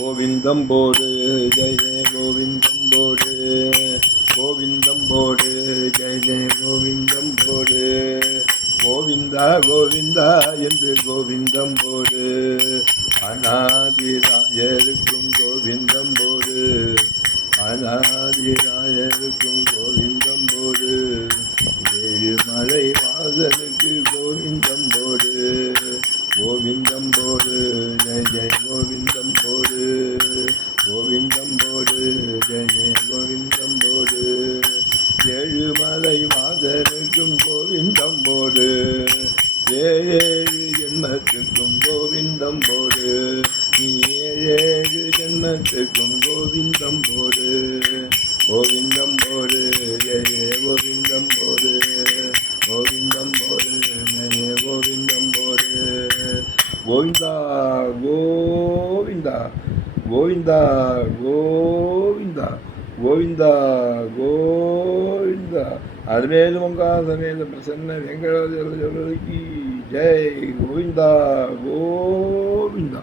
கோவிந்தம் போடு ஜெய ஜெய கோவிந்தம் போடு, கோவிந்தம் போடு ஜெய ஜெய கோவிந்தம் போடு, கோவிந்தா கோவிந்தா என்று கோவிந்தம் போடு, அநாதிராயருக்கும் கோவிந்தம் போடு, அநாதிராயருக்கும் கோவிந்தம் போடு, ஏழுமலை வாசலுக்கு கோவிந்தம் போடு, கோவிந்தம் போடு ஜெய ஜெய கோவிந்தம் போடு, கோவிந்தம் போடு ஜெய ஜெய கோவிந்தம் போடு, ஏழுமலை வாசலுக்கும் கோவிந்தம் போடு, ஏழேழு ஜென்மத்துக்கும் கோவிந்தம் போடு, நீ ஏழேழு ஜென்மத்துக்கும் கோவிந்தம் போடு, கோவிந்தம் போடு ஜெய ஜெய கோவிந்தம் போடு, கோவிந்தம் போடு ஜெய கோவிந்தம் போடு, கோவிந்தா கோவிந்தா கோவிந்தா கோவிந்தா கோவிந்தா கோவிந்தா அதுமேலு மங்காசமேல பிரசன்ன வெங்கடாஜலஜி ஜெய் கோவிந்தா கோவிந்தா.